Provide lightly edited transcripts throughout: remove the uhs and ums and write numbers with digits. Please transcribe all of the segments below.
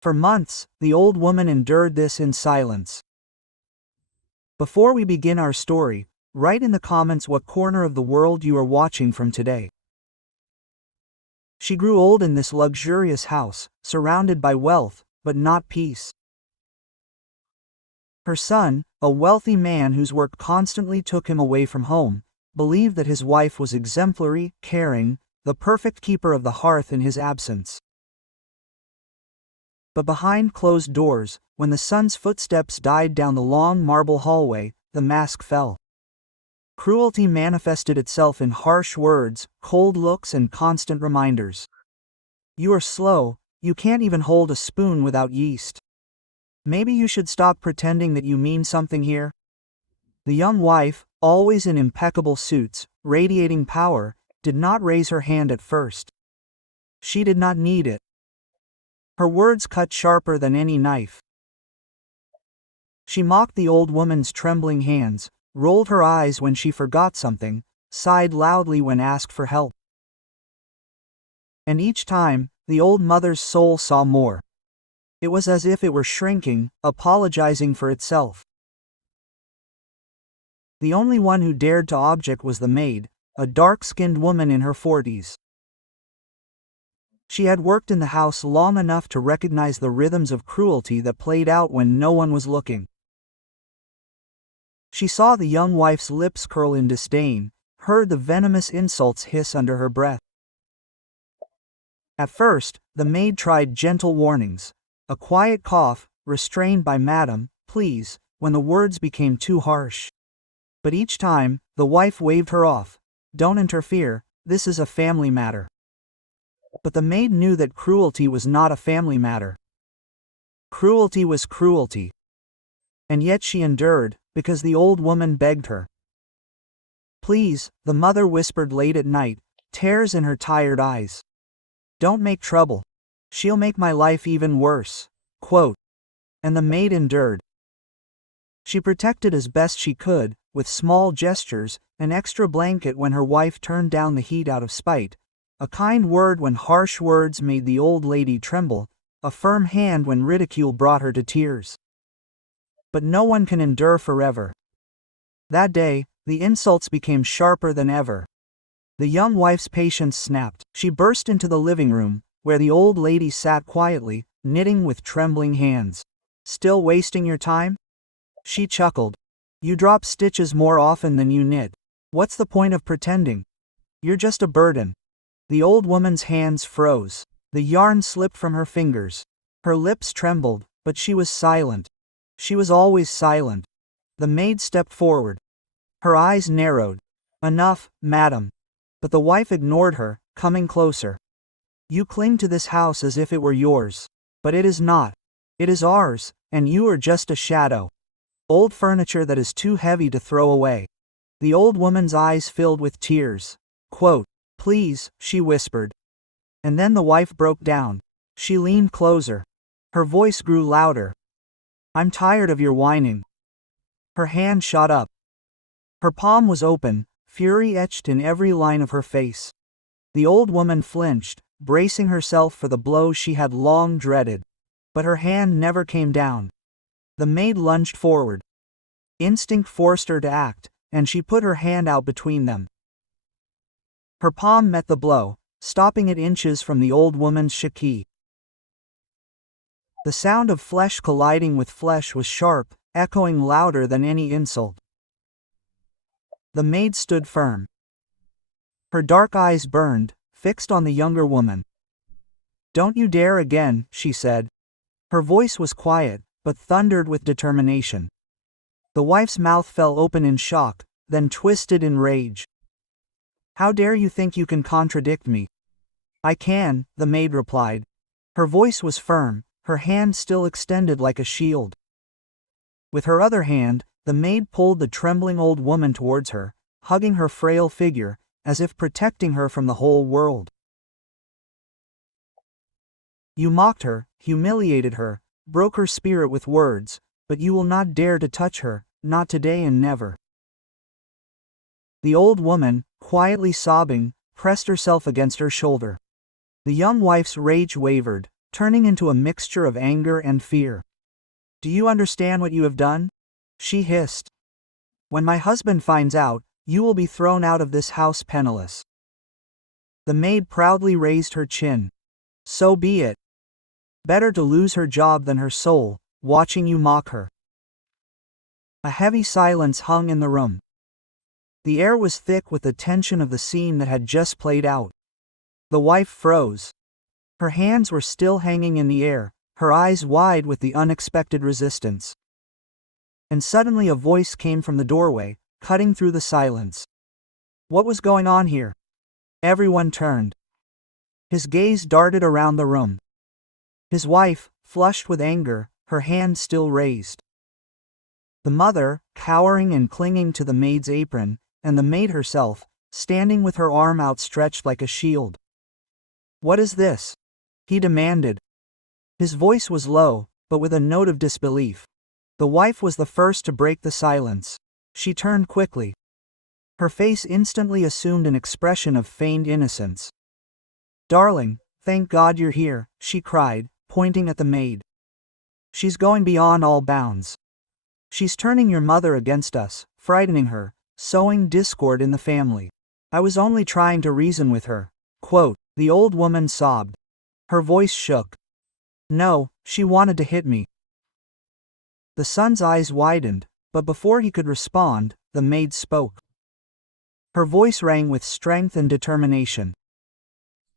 For months, the old woman endured this in silence. Before we begin our story, write in the comments what corner of the world you are watching from today. She grew old in this luxurious house, surrounded by wealth, but not peace. Her son, a wealthy man whose work constantly took him away from home, believed that his wife was exemplary, caring, the perfect keeper of the hearth in his absence. But behind closed doors, when the son's footsteps died down the long marble hallway, the mask fell. Cruelty manifested itself in harsh words, cold looks, and constant reminders. You are slow, you can't even hold a spoon without yeast. Maybe you should stop pretending that you mean something here. The young wife, always in impeccable suits, radiating power, did not raise her hand at first. She did not need it. Her words cut sharper than any knife. She mocked the old woman's trembling hands, rolled her eyes when she forgot something, sighed loudly when asked for help. And each time, the old mother's soul saw more. It was as if it were shrinking, apologizing for itself. The only one who dared to object was the maid, a dark-skinned woman in her 40s. She had worked in the house long enough to recognize the rhythms of cruelty that played out when no one was looking. She saw the young wife's lips curl in disdain, heard the venomous insults hiss under her breath. At first, the maid tried gentle warnings, a quiet cough, restrained by "Madam, please," when the words became too harsh. But each time, the wife waved her off. "Don't interfere, this is a family matter." But the maid knew that cruelty was not a family matter. Cruelty was cruelty. And yet she endured, because the old woman begged her. "Please," the mother whispered late at night, tears in her tired eyes. "Don't make trouble. She'll make my life even worse." Quote. And the maid endured. She protected as best she could, with small gestures, an extra blanket when her wife turned down the heat out of spite, a kind word when harsh words made the old lady tremble, a firm hand when ridicule brought her to tears. But no one can endure forever. That day, the insults became sharper than ever. The young wife's patience snapped. She burst into the living room, where the old lady sat quietly, knitting with trembling hands. "Still wasting your time?" She chuckled. "You drop stitches more often than you knit. What's the point of pretending? You're just a burden." The old woman's hands froze. The yarn slipped from her fingers. Her lips trembled, but she was silent. She was always silent. The maid stepped forward. Her eyes narrowed. "Enough, madam." But the wife ignored her, coming closer. "You cling to this house as if it were yours. But it is not. It is ours, and you are just a shadow. Old furniture that is too heavy to throw away." The old woman's eyes filled with tears. Quote, "Please," she whispered. And then the wife broke down. She leaned closer. Her voice grew louder. "I'm tired of your whining." Her hand shot up. Her palm was open, fury etched in every line of her face. The old woman flinched, bracing herself for the blow she had long dreaded. But her hand never came down. The maid lunged forward. Instinct forced her to act, and she put her hand out between them. Her palm met the blow, stopping it inches from the old woman's shaki. The sound of flesh colliding with flesh was sharp, echoing louder than any insult. The maid stood firm. Her dark eyes burned, fixed on the younger woman. "Don't you dare again," she said. Her voice was quiet, but thundered with determination. The wife's mouth fell open in shock, then twisted in rage. "How dare you think you can contradict me?" "I can," the maid replied. Her voice was firm, her hand still extended like a shield. With her other hand, the maid pulled the trembling old woman towards her, hugging her frail figure, as if protecting her from the whole world. "You mocked her, humiliated her, broke her spirit with words, but you will not dare to touch her, not today and never." The old woman, quietly sobbing, pressed herself against her shoulder. The young wife's rage wavered, turning into a mixture of anger and fear. "Do you understand what you have done?" she hissed. "When my husband finds out, you will be thrown out of this house penniless." The maid proudly raised her chin. "So be it. Better to lose her job than her soul, watching you mock her." A heavy silence hung in the room. The air was thick with the tension of the scene that had just played out. The wife froze. Her hands were still hanging in the air, her eyes wide with the unexpected resistance. And suddenly a voice came from the doorway, cutting through the silence. What was going on here? Everyone turned. His gaze darted around the room. His wife, flushed with anger, her hand still raised. The mother, cowering and clinging to the maid's apron, and the maid herself, standing with her arm outstretched like a shield. "What is this?" he demanded. His voice was low, but with a note of disbelief. The wife was the first to break the silence. She turned quickly. Her face instantly assumed an expression of feigned innocence. "Darling, thank God you're here," she cried, pointing at the maid. "She's going beyond all bounds. She's turning your mother against us, frightening her, sowing discord in the family. I was only trying to reason with her." Quote, the old woman sobbed. Her voice shook. "No, she wanted to hit me." The son's eyes widened, but before he could respond, the maid spoke. Her voice rang with strength and determination.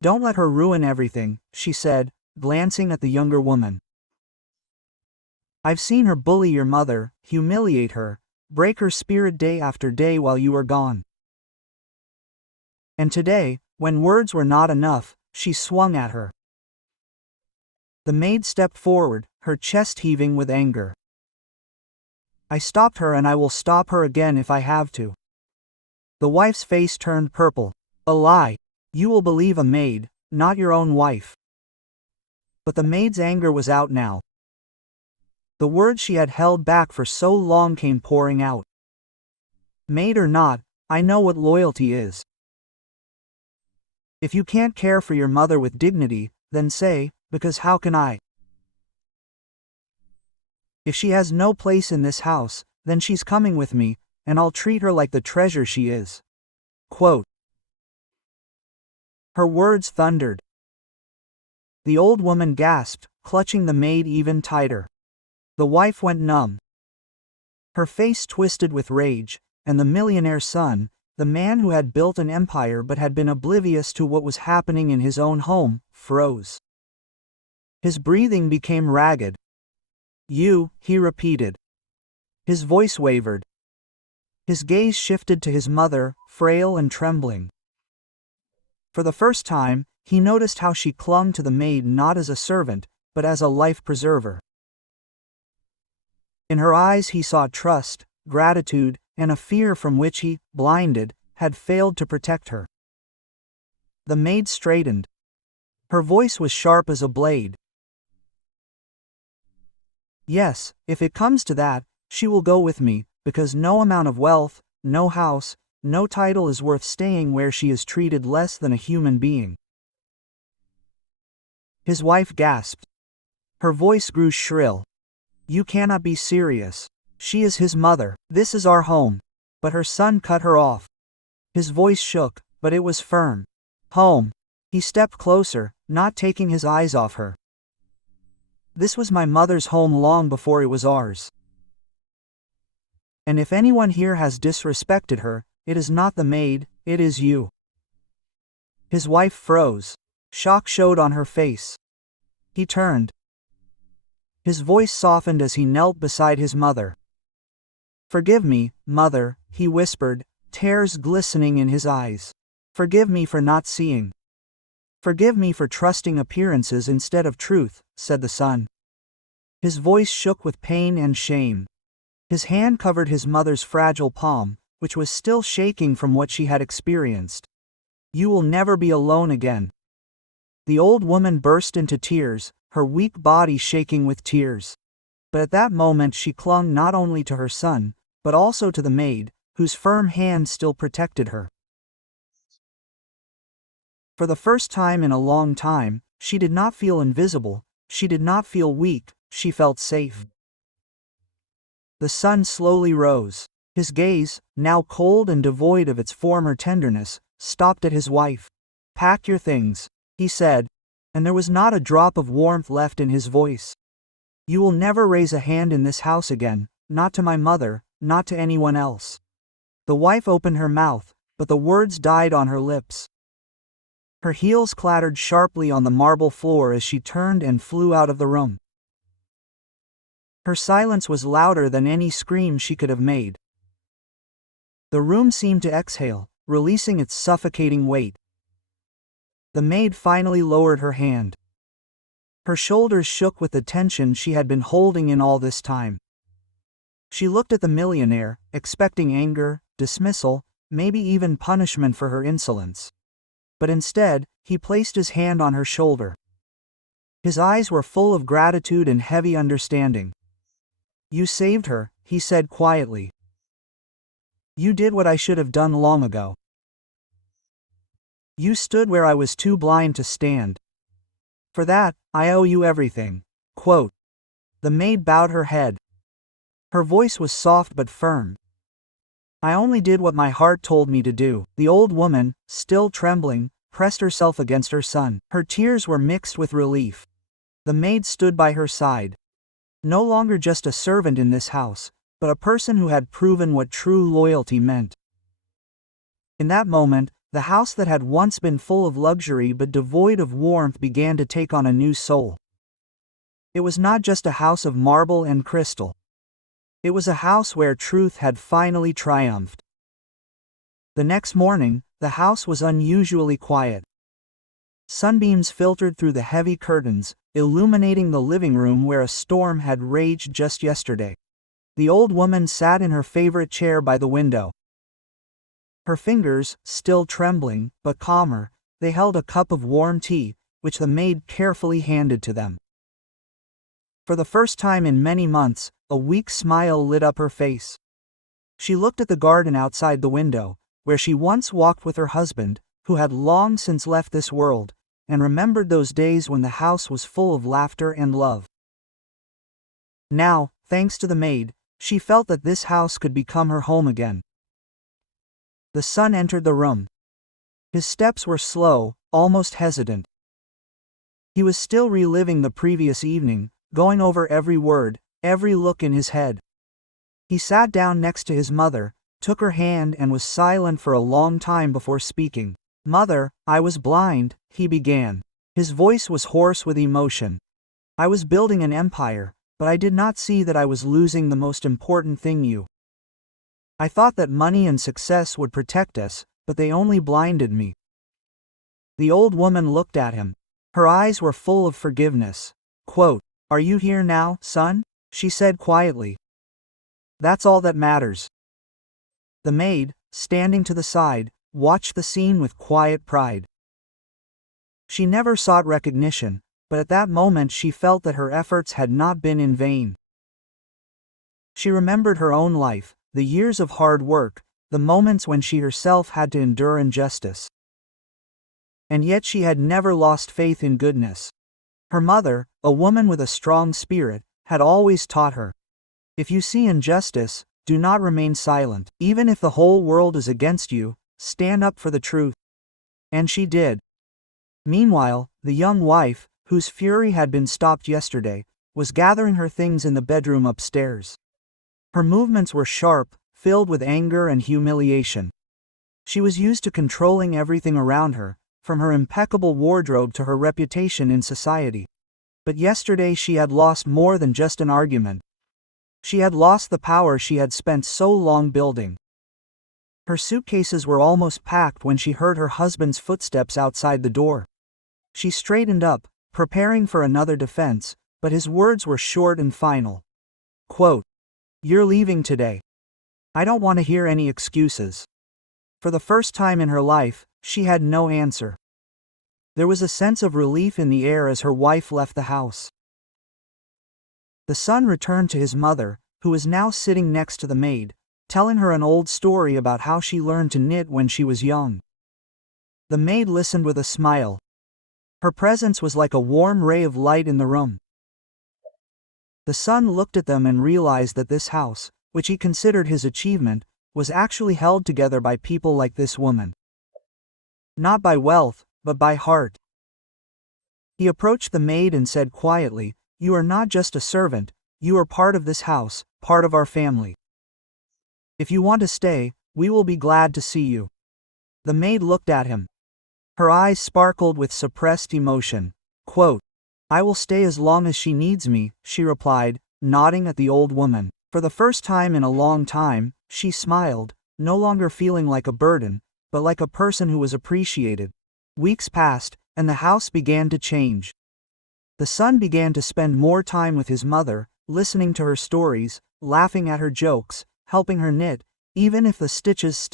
"Don't let her ruin everything," she said, glancing at the younger woman. "I've seen her bully your mother, humiliate her, break her spirit day after day while you were gone. And today, when words were not enough, she swung at her." The maid stepped forward, her chest heaving with anger. "I stopped her and I will stop her again if I have to." The wife's face turned purple. "A lie. You will believe a maid, not your own wife." But the maid's anger was out now. The words she had held back for so long came pouring out. "Maid or not, I know what loyalty is. If you can't care for your mother with dignity, then say, because how can I? If she has no place in this house, then she's coming with me, and I'll treat her like the treasure she is." Quote. Her words thundered. The old woman gasped, clutching the maid even tighter. The wife went numb. Her face twisted with rage, and the millionaire's son, the man who had built an empire but had been oblivious to what was happening in his own home, froze. His breathing became ragged. "You," he repeated. His voice wavered. His gaze shifted to his mother, frail and trembling. For the first time, he noticed how she clung to the maid not as a servant, but as a life preserver. In her eyes he saw trust, gratitude, and a fear from which he, blinded, had failed to protect her. The maid straightened. Her voice was sharp as a blade. "Yes, if it comes to that, she will go with me, because no amount of wealth, no house, no title is worth staying where she is treated less than a human being." His wife gasped. Her voice grew shrill. "You cannot be serious. She is his mother. This is our home." But her son cut her off. His voice shook, but it was firm. "Home." He stepped closer, not taking his eyes off her. "This was my mother's home long before it was ours. And if anyone here has disrespected her, it is not the maid, it is you." His wife froze. Shock showed on her face. He turned. His voice softened as he knelt beside his mother. "Forgive me, mother," he whispered, tears glistening in his eyes. "Forgive me for not seeing. Forgive me for trusting appearances instead of truth," said the son. His voice shook with pain and shame. His hand covered his mother's fragile palm, which was still shaking from what she had experienced. "You will never be alone again." The old woman burst into tears, her weak body shaking with tears. But at that moment she clung not only to her son, but also to the maid, whose firm hand still protected her. For the first time in a long time, She did not feel invisible, she did not feel weak, she felt safe. The sun slowly rose. His gaze, now cold and devoid of its former tenderness, stopped at his wife. "Pack your things," he said, and there was not a drop of warmth left in his voice. "You will never raise a hand in this house again, not to my mother, not to anyone else." The wife opened her mouth, but the words died on her lips. Her heels clattered sharply on the marble floor as she turned and flew out of the room. Her silence was louder than any scream she could have made. The room seemed to exhale, releasing its suffocating weight. The maid finally lowered her hand. Her shoulders shook with the tension she had been holding in all this time. She looked at the millionaire, expecting anger, dismissal, maybe even punishment for her insolence. But instead, he placed his hand on her shoulder. His eyes were full of gratitude and heavy understanding. "You saved her," he said quietly. "You did what I should have done long ago. You stood where I was too blind to stand. For that, I owe you everything." Quote. The maid bowed her head. Her voice was soft but firm. "I only did what my heart told me to do." The old woman, still trembling, pressed herself against her son. Her tears were mixed with relief. The maid stood by her side. No longer just a servant in this house, but a person who had proven what true loyalty meant. In that moment, the house that had once been full of luxury but devoid of warmth began to take on a new soul. It was not just a house of marble and crystal. It was a house where truth had finally triumphed. The next morning, the house was unusually quiet. Sunbeams filtered through the heavy curtains, illuminating the living room where a storm had raged just yesterday. The old woman sat in her favorite chair by the window. Her fingers, still trembling, but calmer, they held a cup of warm tea, which the maid carefully handed to them. For the first time in many months, a weak smile lit up her face. She looked at the garden outside the window, where she once walked with her husband, who had long since left this world, and remembered those days when the house was full of laughter and love. Now, thanks to the maid, she felt that this house could become her home again. The son entered the room. His steps were slow, almost hesitant. He was still reliving the previous evening, going over every word, every look in his head. He sat down next to his mother, took her hand and was silent for a long time before speaking. "Mother, I was blind," he began. His voice was hoarse with emotion. "I was building an empire, but I did not see that I was losing the most important thing, you. I thought that money and success would protect us, but they only blinded me." The old woman looked at him. Her eyes were full of forgiveness. Quote, "Are you here now, son?" she said quietly. "That's all that matters." The maid, standing to the side, watched the scene with quiet pride. She never sought recognition, but at that moment she felt that her efforts had not been in vain. She remembered her own life, the years of hard work, the moments when she herself had to endure injustice. And yet she had never lost faith in goodness. Her mother, a woman with a strong spirit, had always taught her, "If you see injustice, do not remain silent. Even if the whole world is against you, stand up for the truth." And she did. Meanwhile, the young wife, whose fury had been stopped yesterday, was gathering her things in the bedroom upstairs. Her movements were sharp, filled with anger and humiliation. She was used to controlling everything around her, from her impeccable wardrobe to her reputation in society. But yesterday she had lost more than just an argument. She had lost the power she had spent so long building. Her suitcases were almost packed when she heard her husband's footsteps outside the door. She straightened up, preparing for another defense, but his words were short and final. Quote, "You're leaving today. I don't want to hear any excuses." For the first time in her life, she had no answer. There was a sense of relief in the air as her wife left the house. The son returned to his mother, who was now sitting next to the maid, telling her an old story about how she learned to knit when she was young. The maid listened with a smile. Her presence was like a warm ray of light in the room. The son looked at them and realized that this house, which he considered his achievement, was actually held together by people like this woman. Not by wealth, but by heart. He approached the maid and said quietly, "You are not just a servant, you are part of this house, part of our family. If you want to stay, we will be glad to see you." The maid looked at him. Her eyes sparkled with suppressed emotion. Quote, "I will stay as long as she needs me," she replied, nodding at the old woman. For the first time in a long time, she smiled, no longer feeling like a burden, but like a person who was appreciated. Weeks passed, and the house began to change. The son began to spend more time with his mother, listening to her stories, laughing at her jokes, helping her knit, even if the stitches still